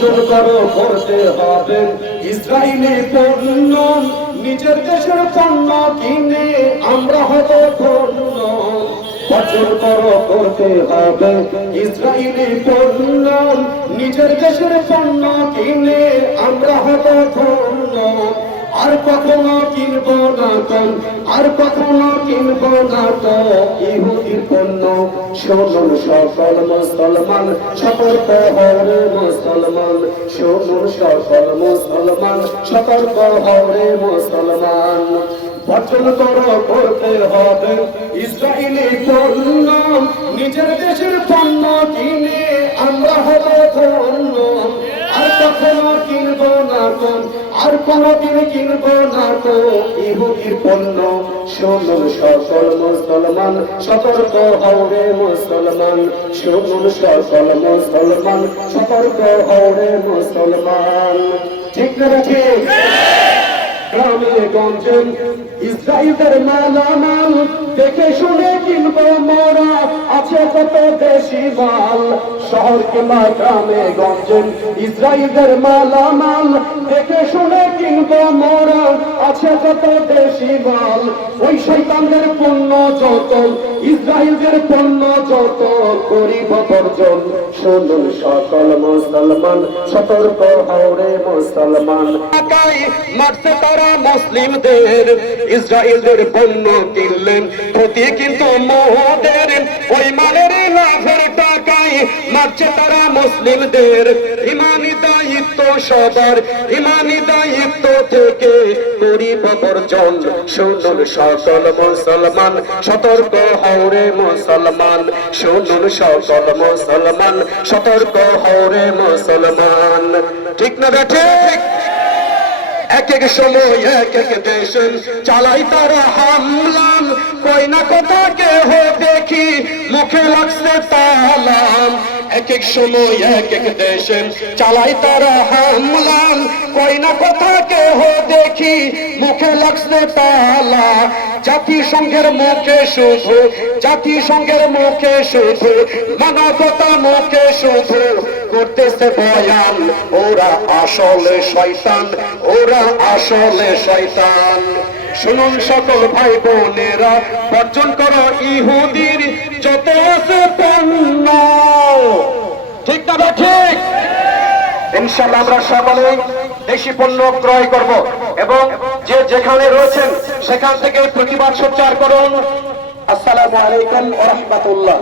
বর্জন করো করতে হবে। পণ্য নিজের দেশের পণ্য কিনে আমরা হব পণ্য অর্জনতর করতে হবে। পণ্য নিজের দেশের পণ্য কিনে আমরা হব কখনো কিনবো না তো আর কখনো কিনবো না তো ইহুদি পণ্য। শুনুন সকল মুসলমান, সতর্ক হরে মুসলমান। শুনুন সকল মুসলমান, সতর্ক হরে মুসলমান। বর্জন করো করতে হবে ইসরায়েলি পণ্য, নিজের দেশের পণ্য কিনে আমরা হব পণ্য আর কখনো কিনবো না তো আর কোনদিন কিনবো না তো ইহুদির পণ্য। শুনুন সকল মুসলমান, সতর্ক হওরে মুসলমান। শুনুন সকল মুসলমান, সতর্ক হওরে মুসলমান। ঠিক না ঠিক? গ্রামে গঞ্জে ইসরায়েলের মালামাল দেখে শুনে কিনবো মোরা ইসরায়েলের মালামাল দেখে শুনে কিনবো মোরা আছে কত দেশি মাল ওই শৈতানদের পণ্য যত ইসরায়েলের পণ্য যত গরিব বর্জন। শুনুন সকল মুসলমান, সতর্ক হওরে মুসলমান। মারছে তারা মুসলিমদের ইসরায়েলদের পণ্য কিনলেন, ক্ষতি কিন্তু মোহদের। ওই মালের লাভের টাকায় মারছে তারা মুসলিমদের। ইমানি দায়িত্ব সবার ইমানি দায়িত্ব থেকে গরিব বর্জন। শুনুন সকল মুসলমান, সতর্ক হওরে মুসলমান। শুনুন সকল মুসলমান, সতর্ক হওরে মুসলমান। ঠিক না ঠিক? এক এক সময় এক এক চালাই তারা হামলাম কই না কথা কেহ দেখি, মুখে লাগছে তালাম। এক এক সময় এক এক দেশ চালাই তারা হামলাম কই না কথা কেহ দেখি? মুখে লাগছে তালা জাতিসংঘের মুখে শুধু, জাতিসংঘের মুখে শুধু, মানবতা মুখে শুধু করতেছে বয়ান। ওরা আসলে শয়তান, ওরা আসলে শয়তান। শুনুন সকল ভাই বোনেরা বর্জন করো ইহুদির যত আছে পণ্য ঠিক না ভাই, ঠিক ইনশাল্লাহ আমরা সকলেই দেশি পণ্য ক্রয় করব। এবং যে যেখানে রয়েছেন, সেখান থেকে প্রতিবাদ সোচ্চার করুন। আসসালামু আলাইকুম ওয়া রাহমাতুল্লাহ।